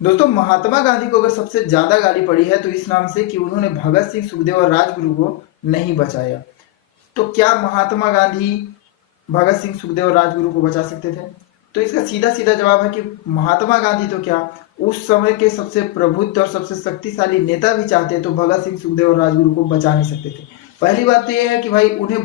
दोस्तों, महात्मा गांधी को अगर सबसे ज्यादा गाली पड़ी है तो इस नाम से कि उन्होंने भगत सिंह, सुखदेव और राजगुरु को नहीं बचाया। तो क्या महात्मा गांधी भगत सिंह, सुखदेव और राजगुरु को बचा सकते थे? तो इसका सीधा सीधा जवाब है कि महात्मा गांधी तो क्या, उस समय के सबसे प्रबुद्ध और सबसे शक्तिशाली नेता भी चाहते तो भगत सिंह, सुखदेव और राजगुरु को बचा नहीं सकते थे। पहली बात तो यह है कि भाई उन्हें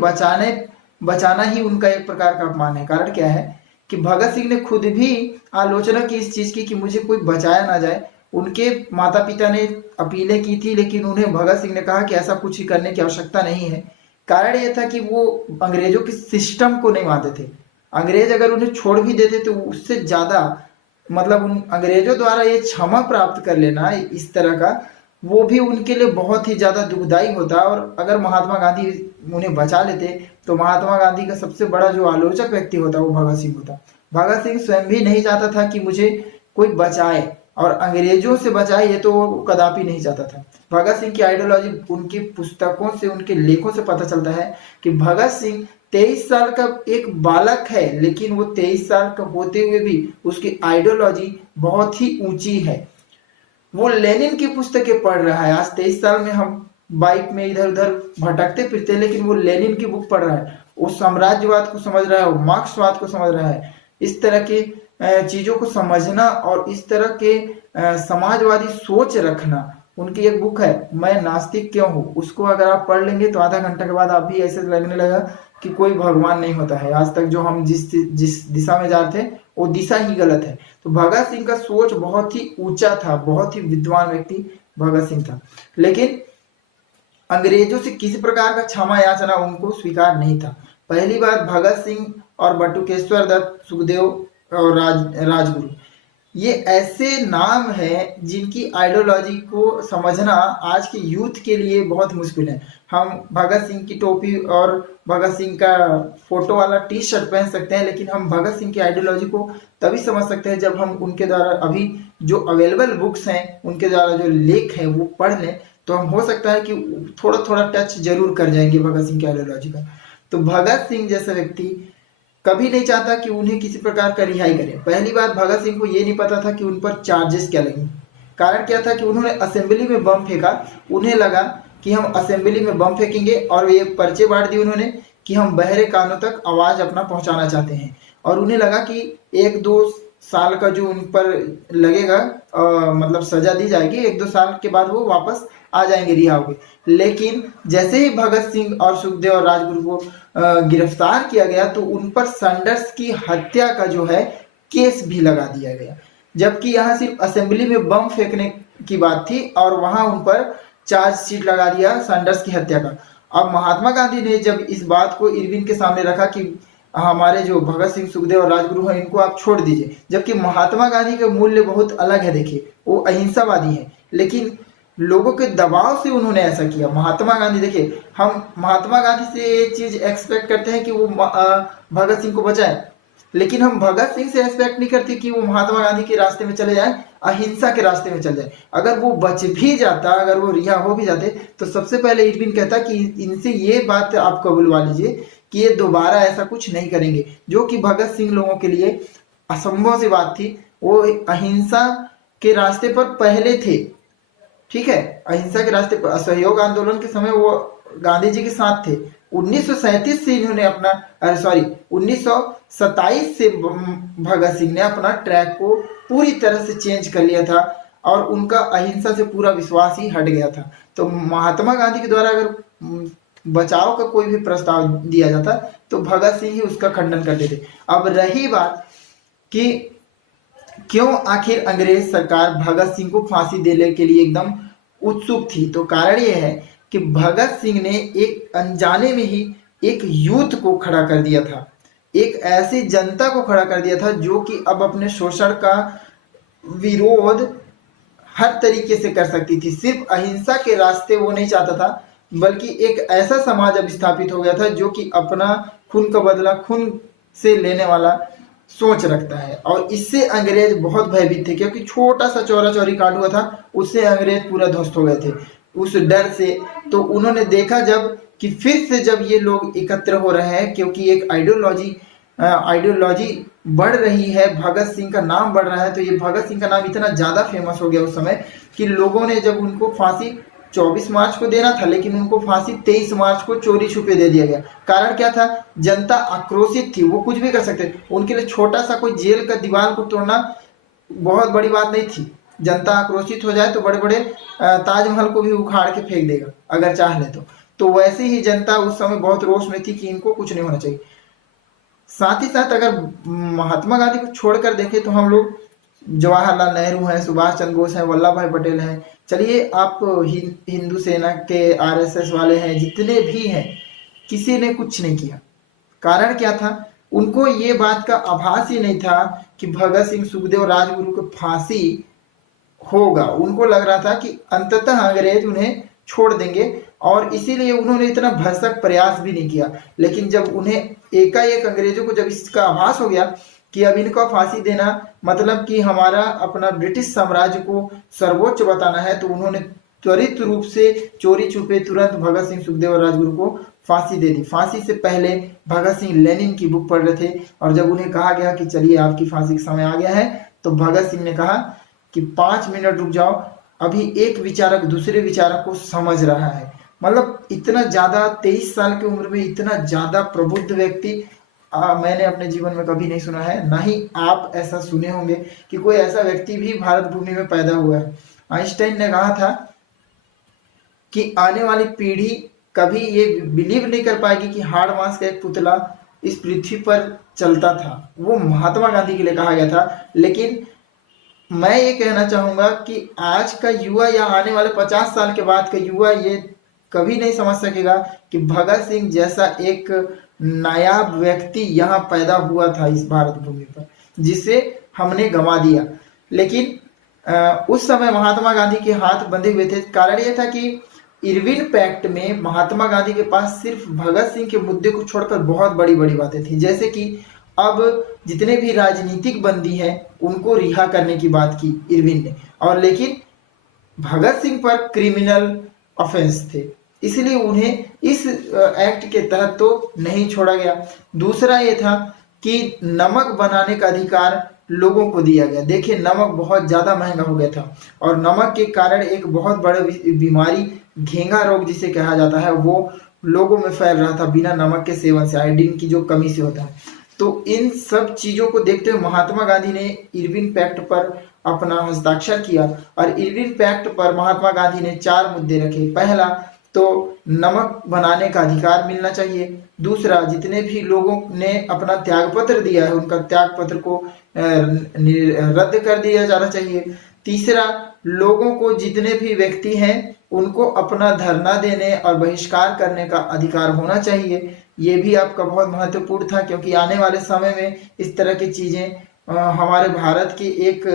बचाना ही उनका एक प्रकार का अपमान है। कारण क्या है कि भगत सिंह ने खुद भी आलोचना की इस चीज की कि मुझे कोई बचाया ना जाए। उनके माता पिता ने अपीलें की थी, लेकिन उन्हें भगत सिंह ने कहा कि ऐसा कुछ ही करने की आवश्यकता नहीं है। कारण यह था कि वो अंग्रेजों के सिस्टम को नहीं मानते थे। अंग्रेज अगर उन्हें छोड़ भी देते तो उससे ज्यादा, मतलब उन अंग्रेजों द्वारा ये क्षमा प्राप्त कर लेना इस तरह का, वो भी उनके लिए बहुत ही ज्यादा दुखदायी होता। और अगर महात्मा गांधी उन्हें बचा लेते तो महात्मा गांधी का सबसे बड़ा जो आलोचक व्यक्ति होता वो भगत सिंह होता। भगत सिंह स्वयं भी नहीं चाहता था कि मुझे कोई बचाए और अंग्रेजों से बचाए, ये तो वो कदापि नहीं चाहता था। भगत सिंह की आइडियोलॉजी उनकी पुस्तकों से, उनके लेखों से पता चलता है कि भगत सिंह 23 साल का एक बालक है, लेकिन वो 23 साल का होते हुए भी उसकी आइडियोलॉजी बहुत ही ऊंची है। वो लेनिन की पुस्तकें पढ़ रहा है। आज 23 साल में हम बाइक में इधर उधर भटकते फिरते, लेकिन वो लेनिन की बुक पढ़ रहा है। वो साम्राज्यवाद को समझ रहा है, वो मार्क्सवाद को समझ रहा है। इस तरह के चीजों को समझना और इस तरह के समाजवादी सोच रखना, उनकी एक बुक है मैं नास्तिक क्यों हूँ, उसको अगर आप पढ़ लेंगे तो आधा घंटा के बाद आप भी ऐसे लगने लगा कि कोई भगवान नहीं होता है। आज तक जो हम जिस जिस दिशा में जा रहे थे वो दिशा ही गलत है। तो भगत सिंह का सोच बहुत ही ऊंचा था, बहुत ही विद्वान व्यक्ति भगत सिंह था। लेकिन अंग्रेजों से किसी प्रकार का क्षमा याचना उनको स्वीकार नहीं था। पहली बार भगत सिंह और बटुकेश्वर दत्त, सुखदेव और राजगुरु, ये ऐसे नाम हैं जिनकी आइडियोलॉजी को समझना आज के यूथ के लिए बहुत मुश्किल है। हम भगत सिंह की टोपी और भगत सिंह का फोटो वाला टी शर्ट पहन सकते हैं, लेकिन हम भगत सिंह की आइडियोलॉजी को तभी समझ सकते हैं जब हम उनके द्वारा अभी जो अवेलेबल बुक्स हैं, उनके द्वारा जो लेख हैं वो पढ़ लें, तो हम हो सकता है कि थोड़ा थोड़ा टच जरूर कर जाएंगे भगत सिंह की आइडियोलॉजी का। तो भगत सिंह जैसा व्यक्ति कभी नहीं चाहता कि उन्हें किसी प्रकार का रिहाई करें। पहली बात, भगत सिंह को ये नहीं पता था कि उन पर चार्जेस क्या लगेंगे। कारण क्या था कि उन्होंने असेंबली में बम फेंका। उन्हें लगा कि हम असेंबली में बम फेंकेंगे, और ये पर्चे बांट दिए उन्होंने कि हम बहरे कानों तक आवाज अपना पहुंचाना चाहते हैं। और उन्हें लगा कि 1-2 साल का जो उन पर लगेगा, मतलब सजा दी जाएगी, 1-2 साल के बाद वो वापस आ जाएंगे, रिहा हो गए। लेकिन जैसे ही भगत सिंह और सुखदेव और राजगुरु को गिरफ्तार किया गया तो उन पर सैंडर्स की हत्या का जो है केस भी लगा दिया गया। जबकि यहाँ सिर्फ असेंबली में बम फेंकने की बात थी और वहां उन पर चार्जशीट लगा दिया सैंडर्स की हत्या का। अब महात्मा गांधी ने जब इस बात को इरविन के सामने रखा कि हमारे जो भगत सिंह, सुखदेव और राजगुरु हैं इनको आप छोड़ दीजिए, जबकि महात्मा गांधी के मूल्य बहुत अलग है। देखिए, वो अहिंसावादी है, लेकिन लोगों के दबाव से उन्होंने ऐसा किया। महात्मा गांधी, देखिए, हम महात्मा गांधी से ये चीज एक्सपेक्ट करते हैं कि वो भगत सिंह को बचाए, लेकिन हम भगत सिंह से एक्सपेक्ट नहीं करते कि वो महात्मा गांधी के रास्ते में चले जाए, अहिंसा के रास्ते में चले जाए। अगर वो बच भी जाता, अगर वो रिहा हो भी जाते, तो सबसे पहले इरविन कहता कि इनसे ये बात आप कबूलवा लीजिए कि ये दोबारा ऐसा कुछ नहीं करेंगे, जो कि भगत सिंह लोगों के लिए असंभव सी बात थी। वो अहिंसा के रास्ते पर पहले थे, ठीक है, अहिंसा के रास्ते पर। असहयोग आंदोलन के समय वो गांधी जी के साथ थे। 1937 से इन्होंने अपना, सॉरी, 1927 से भगत सिंह ने अपना ट्रैक को पूरी तरह से चेंज कर लिया था और उनका अहिंसा से पूरा विश्वास ही हट गया था। तो महात्मा गांधी के द्वारा अगर बचाव का कोई भी प्रस्ताव दिया जाता तो भगत सिंह ही उसका खंडन करते थे। अब रही बात कि क्यों आखिर अंग्रेज सरकार भगत सिंह को फांसी देने के लिए एकदम उत्सुक थी, तो कारण यह है कि भगत सिंह ने एक अनजाने में ही एक यूथ को खड़ा कर दिया था, एक ऐसी जनता को खड़ा कर दिया था जो कि अब अपने शोषण का विरोध हर तरीके से कर सकती थी। सिर्फ अहिंसा के रास्ते वो नहीं चाहता था, बल्कि एक ऐसा समाज अब स्थापित हो गया था जो कि अपना खून का बदला खून से लेने वाला सोच रखता है। और इससे अंग्रेज बहुत भयभीत थे, क्योंकि छोटा सा चौरा चौरी कांड हुआ था, उससे अंग्रेज पूरा ध्वस्त हो गए थे उस डर से। तो उन्होंने देखा जब कि फिर से जब ये लोग एकत्र हो रहे हैं, क्योंकि एक आइडियोलॉजी आइडियोलॉजी बढ़ रही है, भगत सिंह का नाम बढ़ रहा है, तो ये भगत सिंह का नाम इतना ज़्यादा फेमस हो गया उस समय कि लोगों ने जब उनको फांसी 24 मार्च को देना था, लेकिन उनको फांसी 23 मार्च को चोरी छुपे दे दिया गया। कारण क्या था? जनता आक्रोशित थी, वो कुछ भी कर सकते, उनके लिए छोटा सा कोई जेल का दीवार को तोड़ना बहुत बड़ी बात नहीं थी। जनता आक्रोशित हो जाए तो बड़े बड़े ताजमहल को भी उखाड़ के फेंक देगा अगर चाह ले तो वैसे ही जनता उस समय बहुत रोष में थी कि इनको कुछ नहीं होना चाहिए। साथ ही साथ अगर महात्मा गांधी को छोड़कर देखें तो हम लोग जवाहरलाल नेहरू हैं, सुभाष चंद्र बोस हैं, वल्लभ भाई पटेल हैं, चलिए आप हिंदू सेना के आरएसएस वाले हैं, जितने भी हैं, किसी ने कुछ नहीं किया। कारण क्या था? उनको ये बात का आभास ही नहीं था कि भगत सिंह, सुखदेव, राजगुरु को फांसी होगा। उनको लग रहा था कि अंततः अंग्रेज उन्हें छोड़ देंगे और इसीलिए उन्होंने इतना भरसक प्रयास भी नहीं किया। लेकिन जब उन्हें एकाएक अंग्रेजों को जब इसका आभास हो गया कि अब इनको फांसी देना मतलब कि हमारा अपना ब्रिटिश साम्राज्य को सर्वोच्च बताना है, तो उन्होंने त्वरित रूप से चोरी छुपे तुरंत भगत सिंह, सुखदेव और राजगुरु को फांसी दे दी। फांसी से पहले भगत सिंह लेनिन की बुक पढ़ रहे थे और जब उन्हें कहा गया कि चलिए आपकी फांसी का समय आ गया है, तो भगत सिंह ने कहा कि 5 मिनट रुक जाओ, अभी एक विचारक दूसरे विचारक को समझ रहा है। मतलब इतना ज्यादा 23 साल की उम्र में इतना ज्यादा प्रबुद्ध व्यक्ति मैंने अपने जीवन में कभी नहीं सुना है, ना ही आप ऐसा सुने होंगे कि कोई ऐसा व्यक्ति भी भारत भूमि में पैदा हुआ है। आइंस्टाइन ने कहा था कि आने वाली पीढ़ी कभी ये बिलीव नहीं कर पाएगी कि हाड़ मांस का एक पुतला इस पृथ्वी पर चलता था। वो महात्मा गांधी के लिए कहा गया था। लेकिन मैं ये कहना चाहूंगा कि आज का युवा या आने वाले 50 साल के बाद का युवा ये कभी नहीं समझ सकेगा कि भगत सिंह जैसा एक नायाब व्यक्ति यहाँ पैदा हुआ था इस भारत भूमि पर, जिसे हमने गंवा दिया। लेकिन उस समय महात्मा गांधी के हाथ बंधे हुए थे। कारण यह था कि इरविन पैक्ट में महात्मा गांधी के पास सिर्फ भगत सिंह के मुद्दे को छोड़कर बहुत बड़ी बड़ी बातें थी, जैसे कि अब जितने भी राजनीतिक बंदी हैं उनको रिहा करने की बात की इरविन ने, और लेकिन भगत सिंह पर क्रिमिनल ऑफेंस थे, इसलिए उन्हें इस एक्ट के तहत तो नहीं छोड़ा गया। दूसरा ये था कि नमक बनाने का अधिकार लोगों को दिया गया। देखिए नमक बहुत ज्यादा महंगा हो गया था और नमक के कारण एक बहुत बड़ी बीमारी घेंगा रोग जिसे कहा जाता है वो लोगों में फैल रहा था बिना नमक के सेवन से, आयोडीन की जो कमी से होता है। तो इन सब चीजों को देखते हुए महात्मा गांधी ने इरविन पैक्ट पर अपना हस्ताक्षर किया और इरविन पैक्ट पर महात्मा गांधी ने 4 मुद्दे रखे। पहला तो नमक बनाने का अधिकार मिलना चाहिए। दूसरा, जितने भी लोगों ने अपना त्यागपत्र दिया है उनका त्यागपत्र को रद्द कर दिया जाना चाहिए। तीसरा, लोगों को जितने भी व्यक्ति हैं उनको अपना धरना देने और बहिष्कार करने का अधिकार होना चाहिए। ये भी आपका बहुत महत्वपूर्ण था क्योंकि आने वाले समय में इस तरह की चीजें हमारे भारत की एक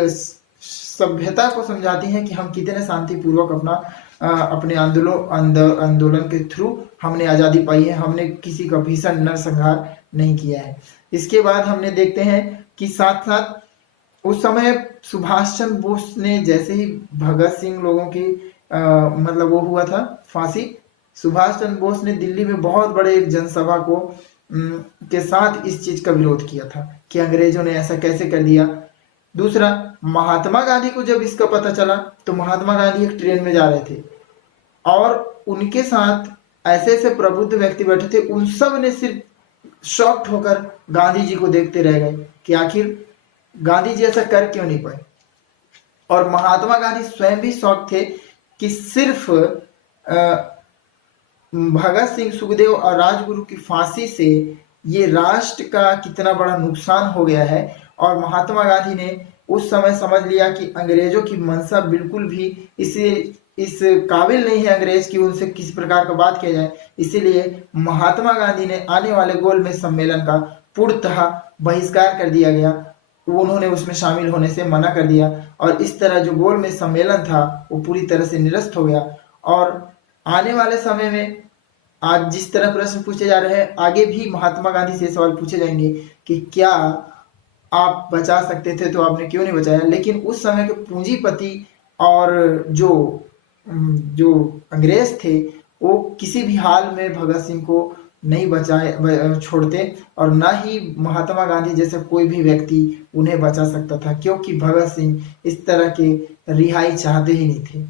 सभ्यता को समझाती हैं कि हम कितने शांतिपूर्वक अपने आंदोलन के थ्रू हमने आज़ादी पाई है, हमने किसी का भीषण नरसंहार नहीं किया है। इसके बाद हमने देखते हैं कि साथ साथ उस समय सुभाष चंद्र बोस ने जैसे ही भगत सिंह लोगों की मतलब वो हुआ था फांसी, सुभाष चंद्र बोस ने दिल्ली में बहुत बड़े एक जनसभा को के साथ इस चीज का विरोध किया था कि अंग्रेजों ने ऐसा कैसे कर दिया। दूसरा, महात्मा गांधी को जब इसका पता चला तो महात्मा गांधी एक ट्रेन में जा रहे थे और उनके साथ ऐसे ऐसे प्रबुद्ध व्यक्ति बैठे थे, उन सब ने सिर्फ शॉक्ड होकर गांधी जी को देखते रह गए कि आखिर गांधी जी ऐसा कर क्यों नहीं पाए। और महात्मा गांधी स्वयं भी शॉक थे कि सिर्फ भगत सिंह, सुखदेव और राजगुरु की फांसी से ये राष्ट्र का कितना बड़ा नुकसान हो गया है। और महात्मा गांधी ने उस समय समझ लिया कि अंग्रेजों की मंशा बिल्कुल भी इस काबिल नहीं है अंग्रेज की उनसे किसी प्रकार का बात किया जाए। इसीलिए महात्मा गांधी ने आने वाले गोलमेज सम्मेलन का पूर्णतः बहिष्कार कर दिया गया, उन्होंने उसमें शामिल होने से मना कर दिया और इस तरह जो गोलमेज सम्मेलन था वो पूरी तरह से निरस्त हो गया। और आने वाले समय में आज जिस तरह प्रश्न पूछे जा रहे हैं, आगे भी महात्मा गांधी से सवाल पूछे जाएंगे कि क्या आप बचा सकते थे तो आपने क्यों नहीं बचाया। लेकिन उस समय के पूंजीपति और जो अंग्रेज थे वो किसी भी हाल में भगत सिंह को नहीं छोड़ते और ना ही महात्मा गांधी जैसा कोई भी व्यक्ति उन्हें बचा सकता था, क्योंकि भगत सिंह इस तरह के रिहाई चाहते ही नहीं थे।